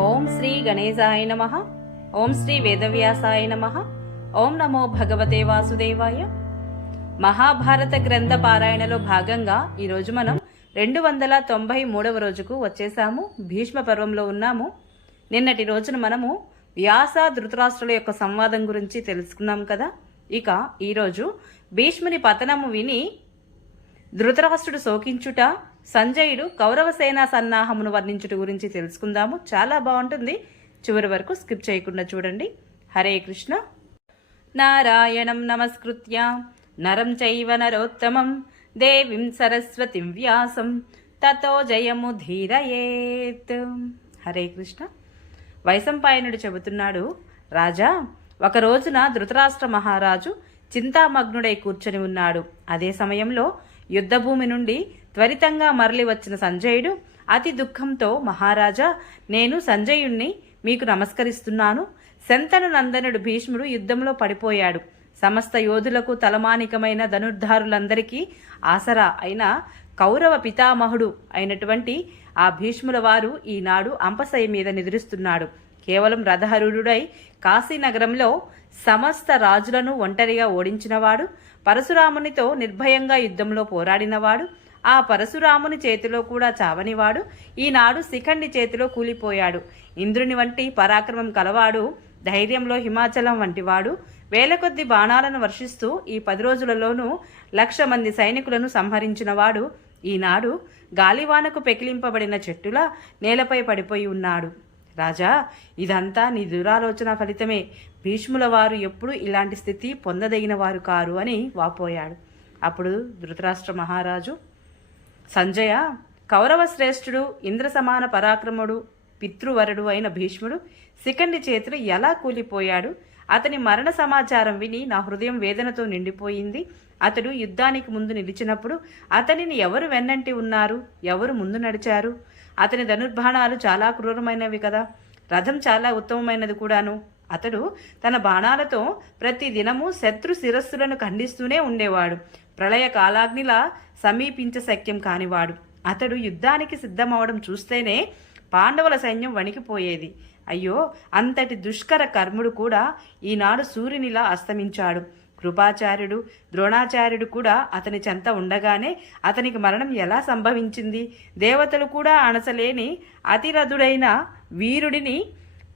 ఓం శ్రీ గణేశాయ నమ. ఓం శ్రీ వేదవ్యాసాయ నమ. ఓం నమో భగవతే వాసుదేవాయ. మహాభారత గ్రంథ పారాయణలో భాగంగా ఈరోజు మనం రెండు వందల తొంభై మూడవ రోజుకు వచ్చేసాము. భీష్మ పర్వంలో ఉన్నాము. నిన్నటి రోజున మనము వ్యాస ధృతరాష్ట్రుల యొక్క సంవాదం గురించి తెలుసుకున్నాం కదా. ఇక ఈరోజు భీష్ముని పతనము విని ధృతరాష్ట్రుడు శోకించుట సంజయుడు కౌరవ సేనా సన్నాహమును వర్ణించుట గురించి తెలుసుకుందాము. చాలా బాగుంటుంది. చివరి వరకు స్కిప్ చేయకుండా చూడండి. హరే కృష్ణ. నారాయణం నమస్కృత్య. నరం చైవ నరోత్తమం. దేవిం సరస్వతిం వ్యాసం. తతో జయము ధీరయేత్. హరే కృష్ణ. వైశంపాయనుడు చెబుతున్నాడు రాజా ఒక రోజున ధృతరాష్ట్ర మహారాజు చింతామగ్నుడై కూర్చొని ఉన్నాడు. అదే సమయంలో యుద్ధభూమి నుండి త్వరితంగా మరలి వచ్చిన సంజయుడు అతి దుఃఖంతో మహారాజా నేను సంజయుణ్ణి మీకు నమస్కరిస్తున్నాను. శంతను నందనుడు భీష్ముడు యుద్ధంలో పడిపోయాడు. సమస్త యోధులకు తలమానికమైన ధనుర్ధారులందరికీ ఆసరా అయిన కౌరవ పితామహుడు అయినటువంటి ఆ భీష్ముల వారు ఈనాడు అంపశయ మీద నిద్రిస్తున్నాడు. కేవలం రథహరుడై కాశీనగరంలో సమస్త రాజులను ఒంటరిగా ఓడించినవాడు పరశురామునితో నిర్భయంగా యుద్ధంలో పోరాడినవాడు ఆ పరశురాముని చేతిలో కూడా చావనివాడు. ఈనాడు శిఖండి చేతిలో కూలిపోయాడు. ఇంద్రుని వంటి పరాక్రమం కలవాడు ధైర్యంలో హిమాచలం వంటివాడు. వేల కొద్ది బాణాలను వర్షిస్తూ ఈ పది రోజులలోనూ లక్ష మంది సైనికులను సంహరించినవాడు ఈనాడు గాలివానకు పెకిలింపబడిన చెట్టులా నేలపై పడిపోయి ఉన్నాడు. రాజా ఇదంతా నీ దురాలోచన ఫలితమే. భీష్ముల వారు ఎప్పుడు ఇలాంటి స్థితి పొందదగిన వారు కారు అని వాపోయాడు. అప్పుడు ధృతరాష్ట్ర మహారాజు సంజయ కౌరవ శ్రేష్ఠుడు ఇంద్ర సమాన పరాక్రముడు పితృవరుడు అయిన భీష్ముడు శిఖండి చేతులు ఎలా కూలిపోయాడు? అతని మరణ సమాచారం విని నా హృదయం వేదనతో నిండిపోయింది. అతడు యుద్ధానికి ముందు నిలిచినప్పుడు అతనిని ఎవరు వెన్నంటి ఉన్నారు? ఎవరు ముందు నడిచారు? అతని ధనుర్బాణాలు చాలా క్రూరమైనవి కదా. రథం చాలా ఉత్తమమైనది కూడాను. అతడు తన బాణాలతో ప్రతి దినము శత్రు శిరస్సులను ఖండిస్తూనే ఉండేవాడు. ప్రళయ కాలాగ్నిలా సమీపించ శక్యం కానివాడు. అతడు యుద్ధానికి సిద్ధమవడం చూస్తేనే పాండవుల సైన్యం వణికిపోయేది. అయ్యో అంతటి దుష్కర కర్ముడు కూడా ఈనాడు సూర్యునిలా అస్తమించాడు. కృపాచార్యుడు ద్రోణాచార్యుడు కూడా అతని చెంత ఉండగానే అతనికి మరణం ఎలా సంభవించింది? దేవతలు కూడా అణసలేని అతిరథుడైన వీరుడిని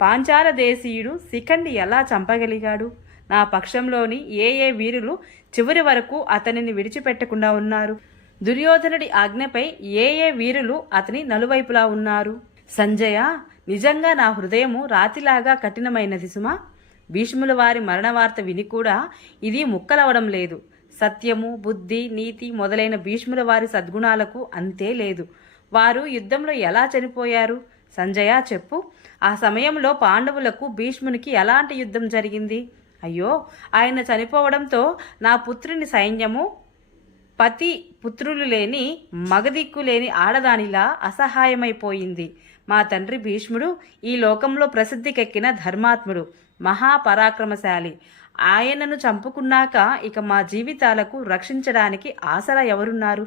పాంచాల దేశీయుడు శిఖండి ఎలా చంపగలిగాడు? నా పక్షంలోని ఏ ఏ వీరులు చివరి వరకు అతనిని విడిచిపెట్టకుండా ఉన్నారు. దుర్యోధనుడి ఆజ్ఞపై ఏ ఏ వీరులు అతని నలువైపులా ఉన్నారు? సంజయ నిజంగా నా హృదయము రాతిలాగా కఠినమైనది సుమా. భీష్ముల వారి మరణ వార్త విని కూడా ఇది ముక్కలవడం లేదు. సత్యము బుద్ధి నీతి మొదలైన భీష్ముల వారి సద్గుణాలకు అంతే లేదు. వారు యుద్ధంలో ఎలా చనిపోయారు? సంజయ చెప్పు. ఆ సమయంలో పాండవులకు భీష్మునికి ఎలాంటి యుద్ధం జరిగింది? అయ్యో ఆయన చనిపోవడంతో నా పుత్రుని సైన్యము పతి పుత్రులు లేని మగదిక్కు లేని ఆడదానిలా అసహాయమైపోయింది. మా తండ్రి భీష్ముడు ఈ లోకంలో ప్రసిద్ధికెక్కిన ధర్మాత్ముడు మహాపరాక్రమశాలి. ఆయనను చంపుకున్నాక ఇక మా జీవితాలకు రక్షించడానికి ఆసరా ఎవరున్నారు?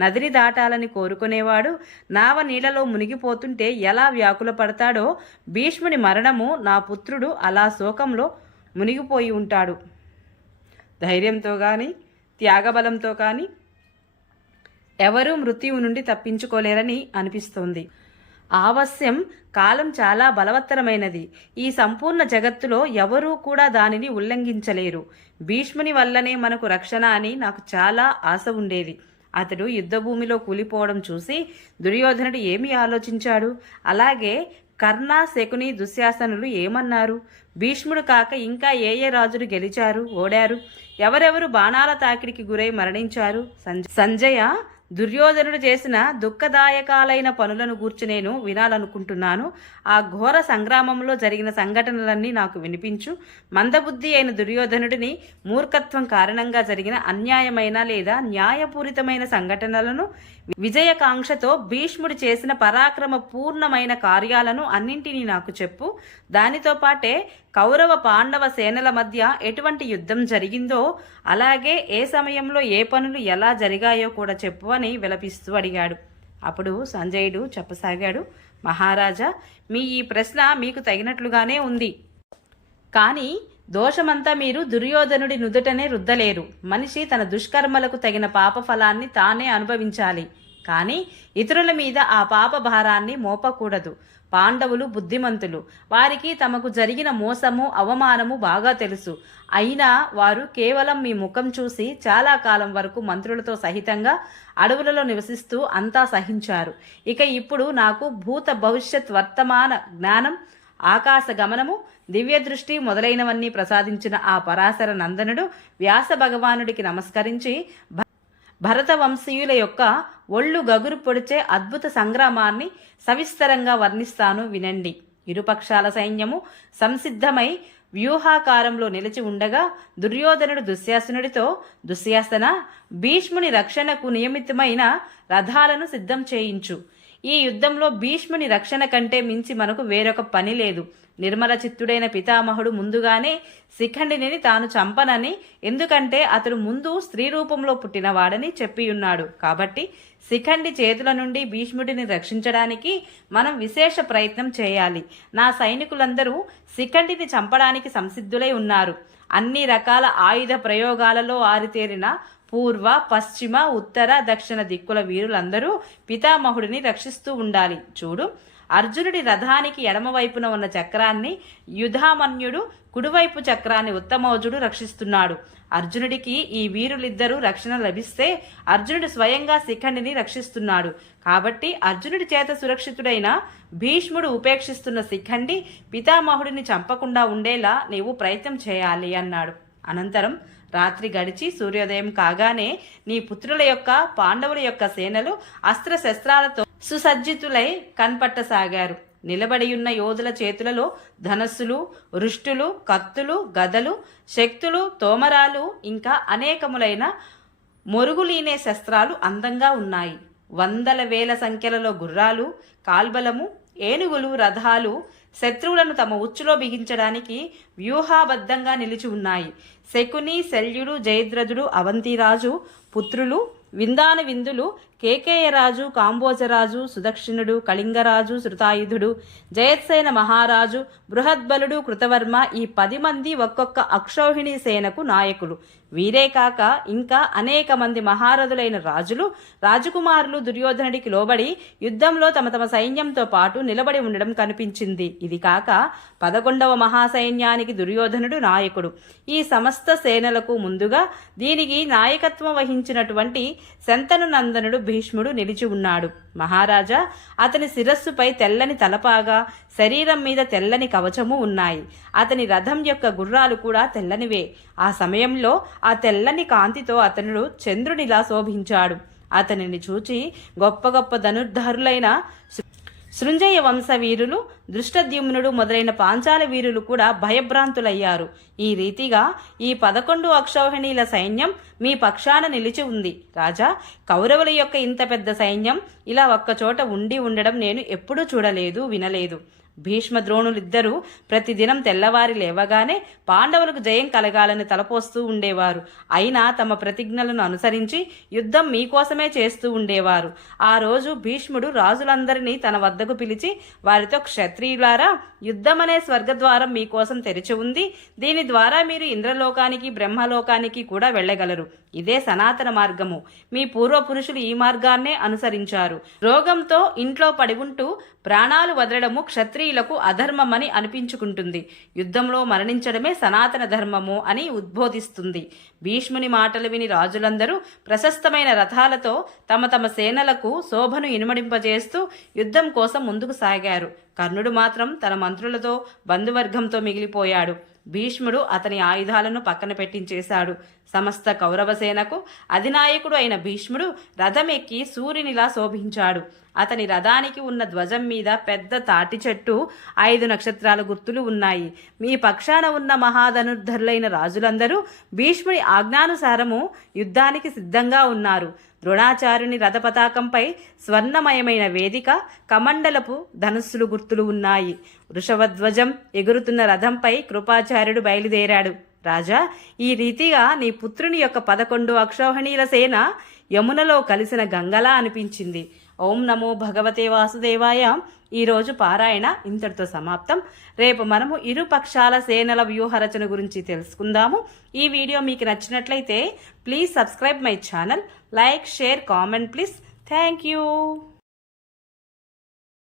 నదిని దాటాలని కోరుకునేవాడు నావ నీళ్ళలో మునిగిపోతుంటే ఎలా వ్యాకుల పడతాడో భీష్ముని మరణము నా పుత్రుడు అలా శోకంలో మునిగిపోయి ఉంటాడు. ధైర్యంతో కానీ త్యాగబలంతో కానీ ఎవరూ మృత్యువు నుండి తప్పించుకోలేరని అనిపిస్తోంది. ఆవశ్యం కాలం చాలా బలవత్తరమైనది. ఈ సంపూర్ణ జగత్తులో ఎవరూ కూడా దానిని ఉల్లంఘించలేరు. భీష్ముని వల్లనే మనకు రక్షణ అని నాకు చాలా ఆశ ఉండేది. అతడు యుద్ధభూమిలో కూలిపోవడం చూసి దుర్యోధనుడు ఏమి ఆలోచించాడు? అలాగే కర్ణ శకుని దుశ్శాసనులు ఏమన్నారు? భీష్ముడు కాక ఇంకా ఏ ఏ రాజులు గెలిచారు? ఓడారు. ఎవరెవరు బాణాల తాకిడికి గురై మరణించారు? సంజయ దుర్యోధనుడు చేసిన దుఃఖదాయకాలైన పనులను గూర్చి నేను వినాలనుకుంటున్నాను. ఆ ఘోర సంగ్రామంలో జరిగిన సంఘటనలన్నీ నాకు వినిపించు. మందబుద్ధి అయిన దుర్యోధనుడిని మూర్ఖత్వం కారణంగా జరిగిన అన్యాయమైన లేదా న్యాయపూరితమైన సంఘటనలను విజయకాంక్షతో భీష్ముడు చేసిన పరాక్రమ పూర్ణమైన కార్యాలను అన్నింటినీ నాకు చెప్పు. దానితో పాటే కౌరవ పాండవ సేనల మధ్య ఎటువంటి యుద్ధం జరిగిందో అలాగే ఏ సమయంలో ఏ పనులు ఎలా జరిగాయో కూడా చెప్పు అని విలపిస్తూ అడిగాడు. అప్పుడు సంజయుడు చెప్పసాగాడు మహారాజా మీ ఈ ప్రశ్న మీకు తగినట్లుగానే ఉంది. కానీ దోషమంతా మీరు దుర్యోధనుడి నుదుటనే రుద్దలేరు. మనిషి తన దుష్కర్మలకు తగిన పాప ఫలాన్ని తానే అనుభవించాలి. కానీ ఇతరుల మీద ఆ పాప భారాన్ని మోపకూడదు. పాండవులు బుద్ధిమంతులు. వారికి తమకు జరిగిన మోసము అవమానము బాగా తెలుసు. అయినా వారు కేవలం మీ ముఖం చూసి చాలా కాలం వరకు మంత్రులతో సహితంగా అడవులలో నివసిస్తూ అంతా సహించారు. ఇక ఇప్పుడు నాకు భూత భవిష్యత్ వర్తమాన జ్ఞానం ఆకాశ గమనము దివ్య దృష్టి మొదలైనవన్నీ ప్రసాదించిన ఆ పరాశర నందనుడు వ్యాస భగవానుడికి నమస్కరించి భ- భరత వంశీయుల యొక్క ఒళ్ళు గగురు పొడిచే అద్భుత సంగ్రామాన్ని సవిస్తరంగా వర్ణిస్తాను వినండి. ఇరుపక్షాల సైన్యము సంసిద్ధమై వ్యూహాకారంలో నిలిచి ఉండగా దుర్యోధనుడు దుశ్శాసనుడితో దుశ్శాసన భీష్ముని రక్షణకు నియమితమైన రథాలను సిద్ధం చేయించు. ఈ యుద్ధంలో భీష్ముని రక్షణ కంటే మించి మనకు వేరొక పని లేదు. నిర్మల చిత్తుడైన పితామహుడు ముందుగానే శిఖండిని తాను చంపనని ఎందుకంటే అతడు ముందు స్త్రీ రూపంలో పుట్టినవాడని చెప్పియున్నాడు. కాబట్టి శిఖండి చేతుల నుండి భీష్ముడిని రక్షించడానికి మనం విశేష ప్రయత్నం చేయాలి. నా సైనికులందరూ శిఖండిని చంపడానికి సంసిద్ధులై ఉన్నారు. అన్ని రకాల ఆయుధ ప్రయోగాలలో ఆరితేరిన పూర్వ పశ్చిమ ఉత్తర దక్షిణ దిక్కుల వీరులందరూ పితామహుడిని రక్షిస్తూ ఉండాలి. చూడు అర్జునుడి రథానికి ఎడమవైపున ఉన్న చక్రాన్ని యుధామన్యుడు కుడివైపు చక్రాన్ని ఉత్తమోజుడు రక్షిస్తున్నాడు. అర్జునుడికి ఈ వీరులిద్దరూ రక్షణ లభిస్తే అర్జునుడు స్వయంగా శిఖండిని రక్షిస్తున్నాడు. కాబట్టి అర్జునుడి చేత సురక్షితుడైన భీష్ముడు ఉపేక్షిస్తున్న శిఖండి పితామహుడిని చంపకుండా ఉండేలా నీవు ప్రయత్నం చేయాలి అన్నాడు. అనంతరం రాత్రి గడిచి సూర్యోదయం కాగానే నీ పుత్రుల యొక్క పాండవుల యొక్క సేనలు అస్త్రశస్త్రాలతో సుసజ్జితులై కనపట్టసాగారు. నిలబడియున్న యోధుల చేతులలో ధనస్సులు రుష్టులు కత్తులు గదలు శక్తులు తోమరాలు ఇంకా అనేకములైన మొరుగులీనే శస్త్రాలు అందంగా ఉన్నాయి. వందల వేల సంఖ్యలలో గుర్రాలు కాల్బలము ఏనుగులు రథాలు శత్రువులను తమ ఉచ్చులో బిగించడానికి వ్యూహాబద్ధంగా నిలిచి ఉన్నాయి. శకుని శల్యుడు జయద్రథుడు అవంతిరాజు పుత్రులు విందాన విందులు కేకేయరాజు కాంబోజరాజు సుదక్షిణుడు కళింగరాజు శృతాయుధుడు జయత్సేన మహారాజు బృహద్బలుడు కృతవర్మ ఈ పది మంది ఒక్కొక్క అక్షోహిణి సేనకు నాయకులు. వీరే కాక ఇంకా అనేక మంది మహారథులైన రాజులు రాజకుమారులు దుర్యోధనుడికి లోబడి యుద్ధంలో తమ తమ సైన్యంతో పాటు నిలబడి ఉండడం కనిపించింది. ఇది కాక పదకొండవ మహాసైన్యానికి దుర్యోధనుడు నాయకుడు. ఈ సమస్త సేనలకు ముందుగా దీనికి నాయకత్వం వహించినటువంటి శంతను నందనుడు భీష్ముడు నిలిచి ఉన్నాడు. మహారాజా అతని శిరస్సుపై తెల్లని తలపాగా శరీరం మీద తెల్లని కవచము ఉన్నాయి. అతని రథం యొక్క గుర్రాలు కూడా తెల్లనివే. ఆ సమయంలో ఆ తెల్లని కాంతితో అతనుడు చంద్రునిలా శోభించాడు. అతనిని చూచి గొప్ప గొప్ప ధనుర్ధారులైన సృంజయ వంశ వీరులు దృష్టద్యుమ్నుడు మొదలైన పాంచాల వీరులు కూడా భయభ్రాంతులయ్యారు. ఈ రీతిగా ఈ పదకొండు అక్షౌహిణీల సైన్యం మీ పక్షాన నిలిచి ఉంది. రాజా కౌరవుల యొక్క ఇంత పెద్ద సైన్యం ఇలా ఒక్కచోట ఉండి ఉండడం నేను ఎప్పుడూ చూడలేదు వినలేదు. భీష్మ ద్రోణులిద్దరూ ప్రతిదినం తెల్లవారి లేవగానే పాండవులకు జయం కలగాలని తలపోస్తూ ఉండేవారు. అయినా తమ ప్రతిజ్ఞలను అనుసరించి యుద్ధం మీకోసమే చేస్తూ ఉండేవారు. ఆ రోజు భీష్ముడు రాజులందరినీ తన వద్దకు పిలిచి వారితో క్షత్రియులారా యుద్ధమనే స్వర్గద్వారం మీకోసం తెరిచి ఉంది. దీని ద్వారా మీరు ఇంద్రలోకానికి బ్రహ్మలోకానికి కూడా వెళ్ళగలరు. ఇదే సనాతన మార్గము. మీ పూర్వపురుషులు ఈ మార్గాన్నే అనుసరించారు. రోగంతో ఇంట్లో పడి ఉంటూ ప్రాణాలు వదలడము క్షత్రియ క్షత్రియులకు అధర్మమని అనిపించుకుంటుంది. యుద్ధంలో మరణించడమే సనాతన ధర్మము అని ఉద్బోధిస్తుంది. భీష్ముని మాటలు విని రాజులందరూ ప్రశస్తమైన రథాలతో తమ తమ సేనలకు శోభను ఇనుమడింపజేస్తూ యుద్ధం కోసం ముందుకు సాగారు. కర్ణుడు మాత్రం తన మంత్రులతో బంధువర్గంతో మిగిలిపోయాడు. భీష్ముడు అతని ఆయుధాలను పక్కన పెట్టించేశాడు. సమస్త కౌరవసేనకు అధినాయకుడు అయిన భీష్ముడు రథమెక్కి సూర్యునిలా శోభించాడు. అతని రథానికి ఉన్న ధ్వజం మీద పెద్ద తాటి చెట్టు ఐదు నక్షత్రాల గుర్తులు ఉన్నాయి. మీ పక్షాన ఉన్న మహాధనుర్ధరులైన రాజులందరూ భీష్ముడి ఆజ్ఞానుసారము యుద్ధానికి సిద్ధంగా ఉన్నారు. ద్రోణాచార్యుని రథపతాకంపై స్వర్ణమయమైన వేదిక కమండలపు ధనుస్సులు గుర్తులు ఉన్నాయి. వృషభధ్వజం ఎగురుతున్న రథంపై కృపాచార్యుడు బయలుదేరాడు. రాజా ఈ రీతిగా నీ పుత్రుని యొక్క పదకొండు అక్షోహణీల సేన యమునలో కలిసిన గంగలా అనిపించింది. ఓం నమో భగవతే వాసుదేవాయ. ఈరోజు పారాయణ ఇంతటితో సమాప్తం. రేపు మనము ఇరు పక్షాల సేనల వ్యూహరచన గురించి తెలుసుకుందాము. ఈ వీడియో మీకు నచ్చినట్లయితే please subscribe my channel. Like share comment please. Thank you.